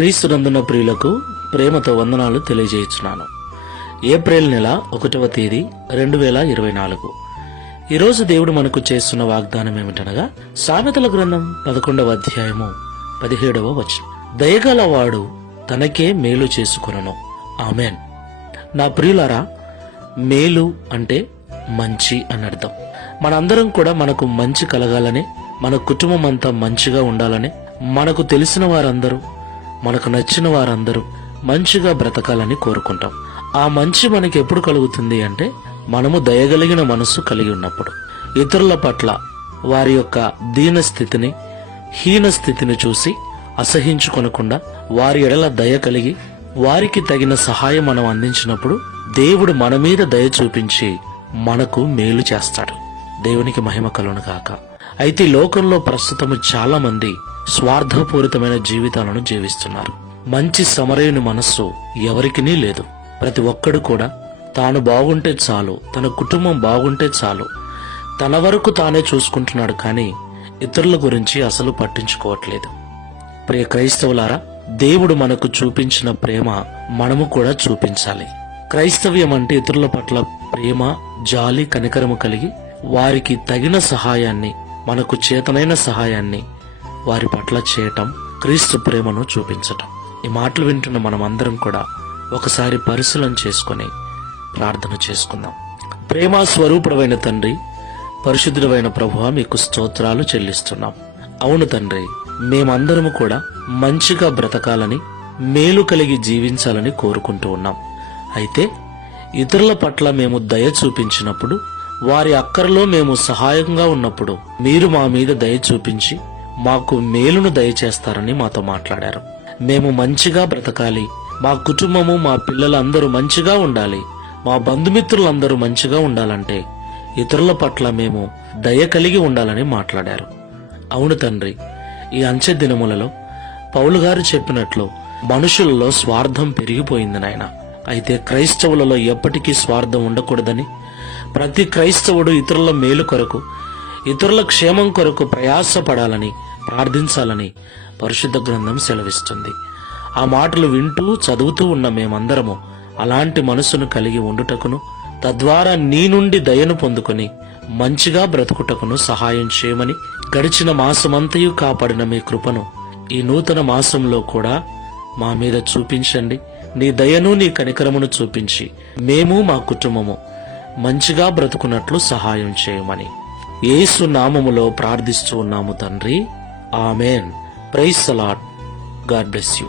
క్రీస్తునందున ప్రియులకు ప్రేమతో వందనాలు తెలియజేయుచున్నాను. ఏప్రిల్ నెల 1వ తేదీ 2024. ఈరోజు దేవుడు మనకు చేస్తున్న వాగ్దానం ఏమిటనగా సామెతల గ్రంథం 11వ అధ్యాయము 17వ వచనం. దయగలవాడు తనకే మేలు చేసుకొనును. ఆమెన్. నా ప్రియులారా, మేలు అంటే మంచి అని అర్థం. మనందరం కూడా మనకు మంచి కలగాలని, మన కుటుంబం అంతా మంచిగా ఉండాలని, మనకు తెలిసిన వారందరూ, మనకు నచ్చిన వారందరూ మంచిగా బ్రతకాలని కోరుకుంటాం. ఆ మంచి మనకి ఎప్పుడు కలుగుతుంది అంటే మనము దయగలిగిన మనస్సు కలిగి ఉన్నప్పుడు. ఇతరుల పట్ల వారి యొక్క దీన స్థితిని, హీన స్థితిని చూసి అసహించుకొనకుండా వారి ఎడల దయ కలిగి వారికి తగిన సహాయం మనం అందించినప్పుడు దేవుడు మన మీద దయ చూపించి మనకు మేలు చేస్తాడు. దేవునికి మహిమ కలుగును గాక. అయితే లోకంలో ప్రస్తుతము చాలా మంది స్వార్థపూరితమైన జీవితాలను జీవిస్తున్నారు. మంచి సమరయుని మనస్సు ఎవరికినీ లేదు. ప్రతి ఒక్కడు కూడా తాను బాగుంటే చాలు, తన కుటుంబం బాగుంటే చాలు, తన వరకు తానే చూసుకుంటున్నాడు, కానీ ఇతరుల గురించి అసలు పట్టించుకోవట్లేదు. ప్రియ క్రైస్తవులారా, దేవుడు మనకు చూపించిన ప్రేమ మనము కూడా చూపించాలి. క్రైస్తవ్యం అంటే ఇతరుల పట్ల ప్రేమ, జాలి, కనికరము కలిగి వారికి తగిన సహాయాన్ని, మనకు చేతనైన సహాయాన్ని వారి పట్ల చేయటం, క్రీస్తు ప్రేమను చూపించటం. ఈ మాటలు వింటున్న మనమందరం కూడా ఒకసారి పరిశీలన చేసుకుని ప్రార్థన చేసుకుందాం. ప్రేమ స్వరూపుడైన తండ్రి, పరిశుద్ధుడైన ప్రభువా, మీకు స్తోత్రాలు చెల్లిస్తున్నాం. అవును తండ్రి, మేమందరము కూడా మంచిగా బ్రతకాలని, మేలు కలిగి జీవించాలని కోరుకుంటూ ఉన్నాం. అయితే ఇతరుల పట్ల మేము దయ చూపించినప్పుడు, వారి అక్కరలో మేము సహాయంగా ఉన్నప్పుడు మీరు మా మీద దయ చూపించి మాకు మేలును దయచేస్తారని మాతో మాట్లాడారు. మేము మంచిగా బ్రతకాలి, మా కుటుంబము, మా పిల్లలందరూ మంచిగా ఉండాలి, మా బంధుమిత్రులందరూ మంచిగా ఉండాలంటే ఇతరుల పట్ల మేము దయ కలిగి ఉండాలని మాట్లాడారు. అవును తండ్రి, ఈ అంచె దినములలో పౌలు గారు చెప్పినట్లు మనుషులలో స్వార్థం పెరిగిపోయింది నాయన. అయితే క్రైస్తవులలో ఎప్పటికీ స్వార్థం ఉండకూడదని, ప్రతి క్రైస్తవుడు ఇతరుల మేలు కొరకు, ఇతరుల క్షేమం కొరకు ప్రయాసపడాలని, ప్రార్థించాలని పరిశుద్ధ గ్రంథం సెలవిస్తుంది. ఆ మాటలు వింటూ చదువుతూ ఉన్న మేమందరము అలాంటి మనసును కలిగి ఉండుటకును, తద్వారా నీ నుండి దయను పొందుకొని మంచిగా బ్రతుకుటకును సహాయం చేయమని, గడిచిన మాసమంతయు కాపాడిన మీ కృపను ఈ నూతన మాసంలో కూడా మా మీద చూపించండి. నీ దయను, నీ కనికరమును చూపించి మేము, మా కుటుంబము మంచిగా బ్రతుకున్నట్లు సహాయం చేయమని యేసు నామములో ప్రార్థిస్తూ ఉన్నాము తండ్రి. Amen. Praise the Lord. God bless you.